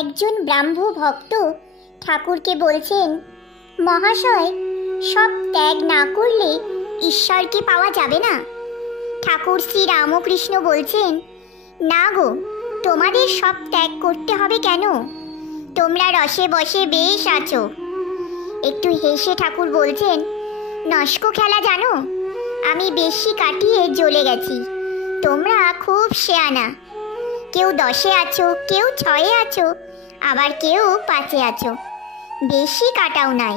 একজন ব্রাহ্ম ভক্ত ঠাকুরকে বলছেন, মহাশয়, সব ত্যাগ না করলে ঈশ্বরকে পাওয়া যাবে না। ঠাকুর শ্রী রামকৃষ্ণ বলছেন, না গো, তোমাদের সব ত্যাগ করতে হবে কেন? তোমরা রসে বসে বেশ আছো। একটু হেসে ঠাকুর বলছেন, নস্ক খেলা জানো? আমি বেশি কাটিয়ে জ্বলে গেছি। তোমরা খুব শেয়ানা। কেউ 10-এ আছো, কেউ 6-এ আছো, আবার কেউ 5-এ আছো। বেশি কাটাও নাই,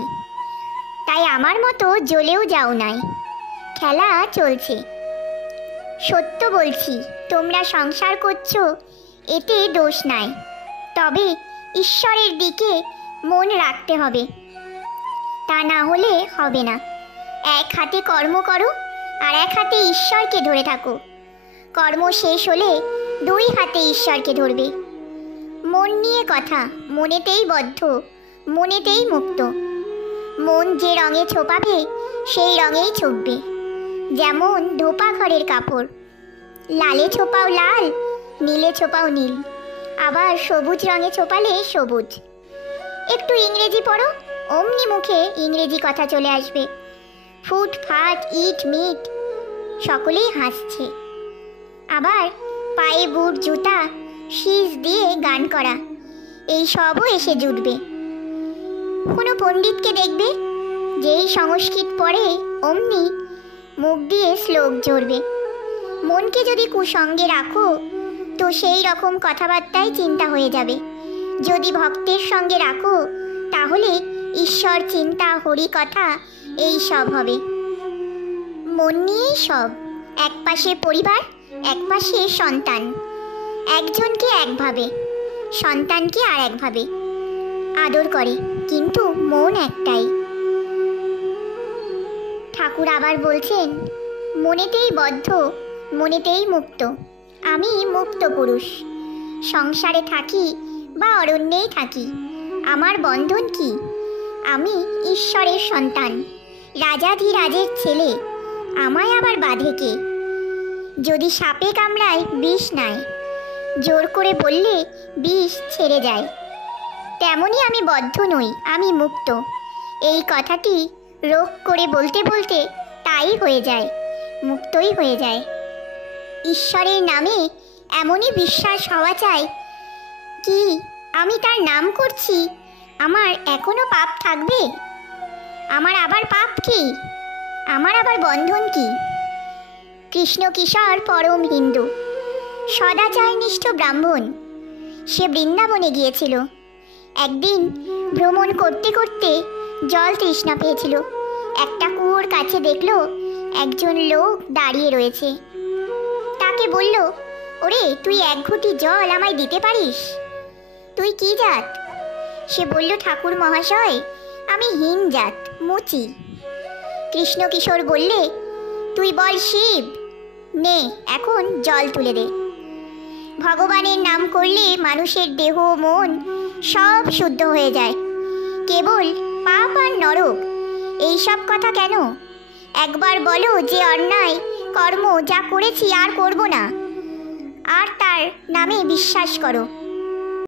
তাই আমার মতো জ্বলেও যাও নাই। খেলা চলছে। সত্য বলছি, তোমরা সংসার করছো, এতে দোষ নাই। তবে ঈশ্বরের দিকে মন রাখতে হবে, তা না হলে হবে না। এক হাতে কর্ম করো, আর এক হাতে ঈশ্বরকে ধরে থাকো। কর্ম শেষ হলে 2 হাতে ঈশ্বরকে ধরবে। মন নিয়ে কথা, মনেতেই বদ্ধ, মনেতেই মুক্ত। মন যে রঙে ছোপাবে সেই রঙেই ছোপবে। যেমন ধোপা ঘরের কাপড়, লালে ছোপাও লাল, নীলে ছোপাও নীল, আবার সবুজ রঙে ছোপালে সবুজ। একটু ইংরেজি পড়ো, অমনি মুখে ইংরেজি কথা চলে আসবে। ফুট ফাট ইট মিট সকলেই হাসছে। আবার পায়ে বুট জুতা শীষ দিয়ে গান করা, এই সবও এসে জুটবে। কোনো পণ্ডিতকে দেখবে, যেই সংস্কৃত পড়ে অমনি মুখ দিয়ে শ্লোক ঝরবে। মনকে যদি কুসঙ্গে রাখো তো সেই রকম কথাবার্তাই চিন্তা হয়ে যাবে। যদি ভক্তের সঙ্গে রাখো তাহলে ঈশ্বর চিন্তা, হরি কথা এই সব হবে। মন নিয়েই সব। এক পাশে পরিবার, এক পাশে সন্তান। একজনকে একভাবে, সন্তানকে আর একভাবে আদর করে, কিন্তু মন একটাই। ঠাকুর আবার বলছেন, মনেতেই বদ্ধ, মনেতেই মুক্ত। আমি মুক্ত পুরুষ। সংসারে থাকি বা অরণ্যেই থাকি, আমার বন্ধন কি? আমি ঈশ্বরের সন্তান, রাজাধিরাজের ছেলে। আমায় আবার বাঁধে কে? যদি সাপে কামড়ায় বিষ নাই, জোর করে বললে বিষ ছেড়ে যায়। তেমনি আমি বদ্ধ নই, আমি মুক্ত। এই কথাটি রোগ করে বলতে বলতে তাই হয়ে যায়, মুক্তই হয়ে যায়। ঈশ্বরের নামে এমনই বিশ্বাস হওয়া চাই কি আমি তার নাম করছি, আমার এখনো পাপ থাকবে? আমার আবার পাপ কি? আমার আবার বন্ধন কি? কৃষ্ণ কিশোর পরম হিন্দু, সদাচারনিষ্ঠ ব্রাহ্মণ। সে বৃন্দাবনে গিয়েছিল। একদিন ভ্রমণ করতে করতে জল তৃষ্ণা পেয়েছিল। একটা কুয়োর কাছে দেখলো একজন লোক দাঁড়িয়ে রয়েছে। তাকে বলল, ওরে, তুই 1 ঘটি জল আমায় দিতে পারিস? তুই কি জাত? সে বলল, ঠাকুর মহাশয়, আমি হীন জাত, মুচি। কৃষ্ণ কিশোর বললে, তুই বল শিব, নে এখন জল তুলে দে। ভগবানের নাম করলে মানুষের দেহ মন সব শুদ্ধ হয়ে যায়। কেবল পাপ আর নরক, এই সব কথা কেন? একবার বলো যে অন্যায় কর্ম যা করেছি আর করব না, আর তার নামে বিশ্বাস করো।